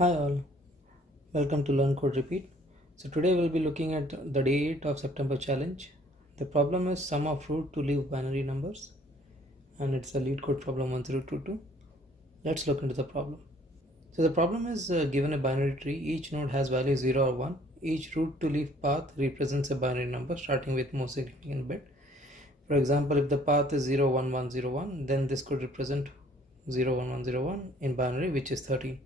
Hi all, welcome to Learn Code Repeat. So today we'll be looking at the day 8 of September challenge. The problem is sum of root to leave binary numbers, and it's a lead code problem 1022. Let's look into the problem. So the problem is given a binary tree, each node has value 0 or 1. Each root to leave path represents a binary number starting with most significant bit. For example, if the path is 01101, then this could represent 01101 in binary, which is 13.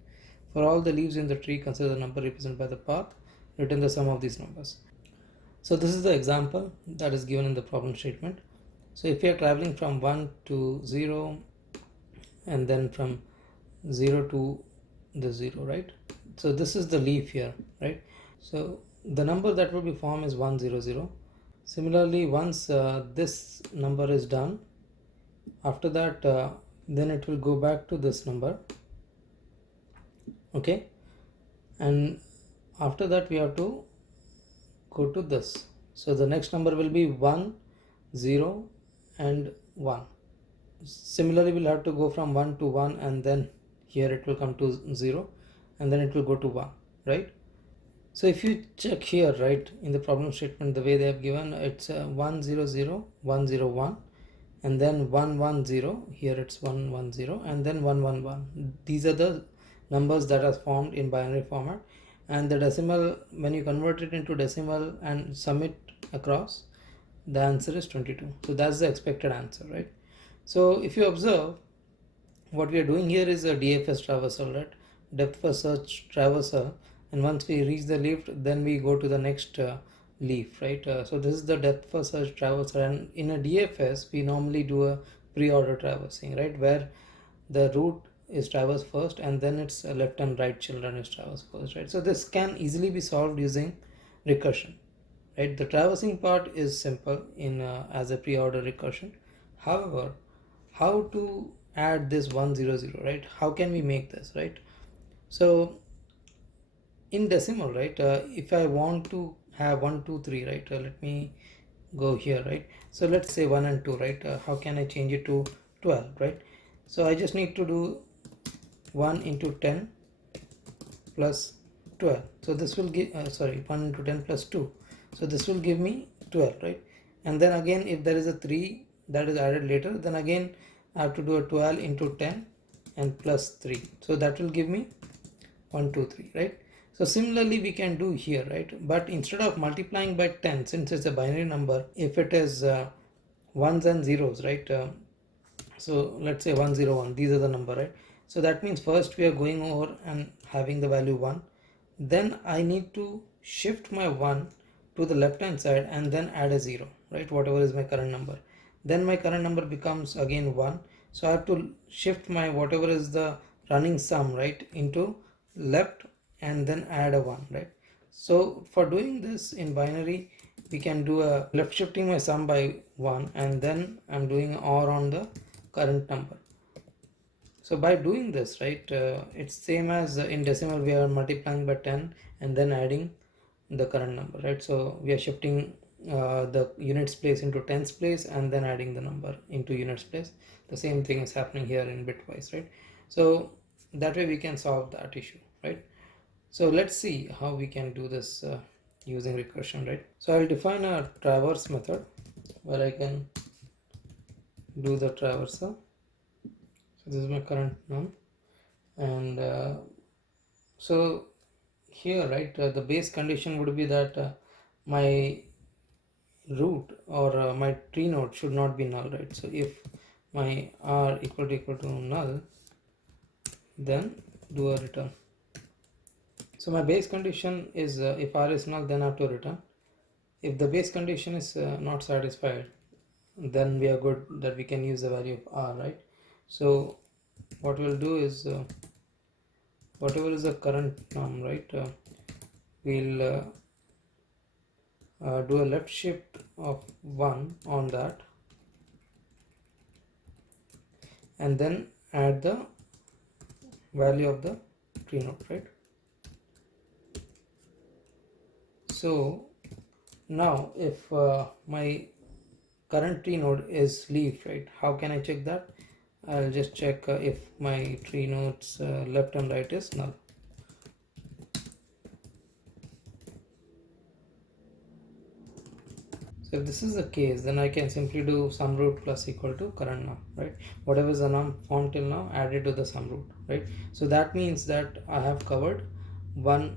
For all the leaves in the tree, consider the number represented by the path, return the sum of these numbers. So this is the example that is given in the problem statement. So if we are traveling from 1 to 0 and then from 0 to the 0, right? So this is the leaf here, right? So the number that will be formed is 100. Similarly, once this number is done, after that then it will go back to this number, okay, and after that we have to go to this. So the next number will be 1 0 and 1. Similarly, we'll have to go from 1 to 1, and then here it will come to 0, and then it will go to 1, right? So if you check here, right, in the problem statement, the way they have given, it's 100 101, and then 110, here it's 110, and then 111. These are the numbers that are formed in binary format, and the decimal, when you convert it into decimal and sum it across, the answer is 22. So that's the expected answer, right? So if you observe, what we are doing here is a DFS traversal, right? Depth first search traversal, and once we reach the leaf, then we go to the next leaf, right? So this is the depth first search traversal, and in a DFS we normally do a pre-order traversing, right, where the root is traversed first and then its left and right children is traversed first, right? So this can easily be solved using recursion, right? The traversing part is simple in as a pre-order recursion. However, how to add this 100, right? How can we make this, right? So in decimal, right, if I want to have 1 2 3, right, let me go here, right? So let's say 1 and 2, right? How can I change it to 12, right? So I just need to do 1 into 10 plus 12. So this will give 1 into 10 plus 2, so this will give me 12, right? And then again, if there is a 3 that is added later, then again I have to do a 12 into 10 and plus 3, so that will give me 1 2 3, right? So similarly we can do here, right? But instead of multiplying by 10, since it's a binary number, if it is ones and zeros, right, so let's say 101, these are the number, right? So that means first we are going over and having the value 1, then I need to shift my 1 to the left hand side and then add a 0, right, whatever is my current number. Then my current number becomes again 1, so I have to shift my whatever is the running sum, right, into left and then add a 1, right? So for doing this in binary, we can do a left shifting my sum by 1, and then I'm doing OR on the current number. So by doing this, right, it's same as in decimal we are multiplying by 10 and then adding the current number, right? So we are shifting the units place into tens place and then adding the number into units place. The same thing is happening here in bitwise, right? So that way we can solve that issue, right? So let's see how we can do this using recursion, right? So I'll define a traverse method where I can do the traversal. So this is my current num, and so here, right, the base condition would be that my root or my tree node should not be null, right? So if my r equal to null, then do a return. So my base condition is if r is null, then I have to return. If the base condition is not satisfied, then we are good that we can use the value of r, right? So what we'll do is whatever is the current num, right, we'll do a left shift of 1 on that and then add the value of the tree node, right? So now if my current tree node is leaf, right, how can I check that? I'll just check if my tree nodes left and right is null. So if this is the case, then I can simply do sum root plus equal to current num, right? Whatever is the num formed till now, add it to the sum root, right? So that means that I have covered one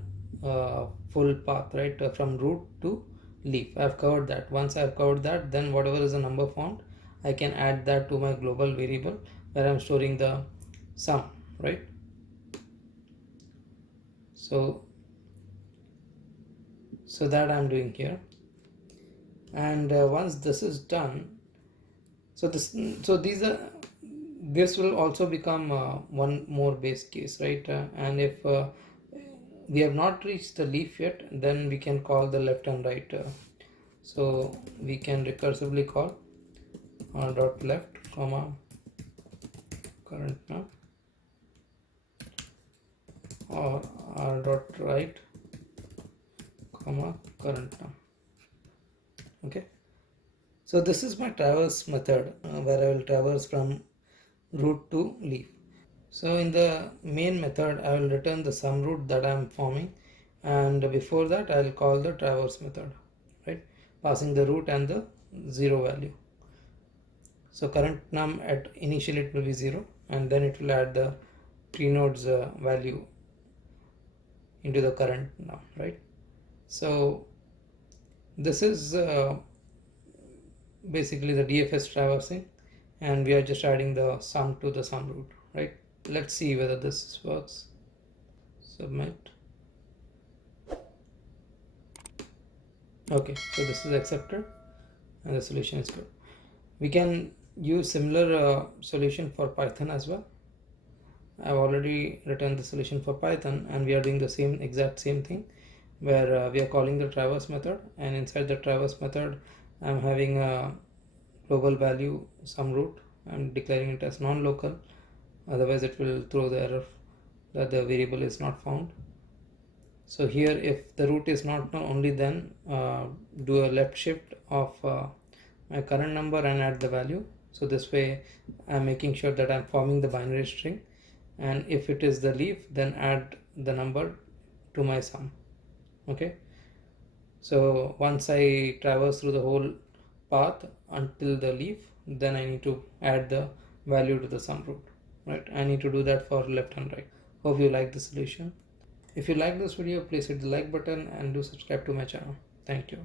full path, right? From root to leaf. I have covered that. Once I have covered that, then whatever is the number formed, I can add that to my global variable where I'm storing the sum, right? So that I'm doing here. And once this is done, so this will also become one more base case, right? And if we have not reached the leaf yet, then we can call the left and right. So we can recursively call r dot left comma current num, or r dot right comma current num. Okay, so this is my traverse method where I will traverse from root to leaf. So in the main method, I will return the sum root that I am forming, and before that I will call the traverse method, right? Passing the root and the 0 value. So current num at initially it will be 0, and then it will add the tree node's value into the current num, right? So this is basically the DFS traversing, and we are just adding the sum to the sum root, right? Let's see whether this works. Submit. Okay, so this is accepted and the solution is good. We can use similar solution for Python as well. I've already written the solution for Python, and we are doing the exact same thing where we are calling the traverse method, and inside the traverse method I'm having a global value sum root. I'm declaring it as non-local, otherwise it will throw the error that the variable is not found. So here if the root is not known, only then do a left shift of my current number and add the value. So this way I'm making sure that I'm forming the binary string, and if it is the leaf, then add the number to my sum. Okay, so once I traverse through the whole path until the leaf, then I need to add the value to the sum root, right? I need to do that for left and right. Hope you like the solution. If you like this video, please hit the like button and do subscribe to my channel. Thank you.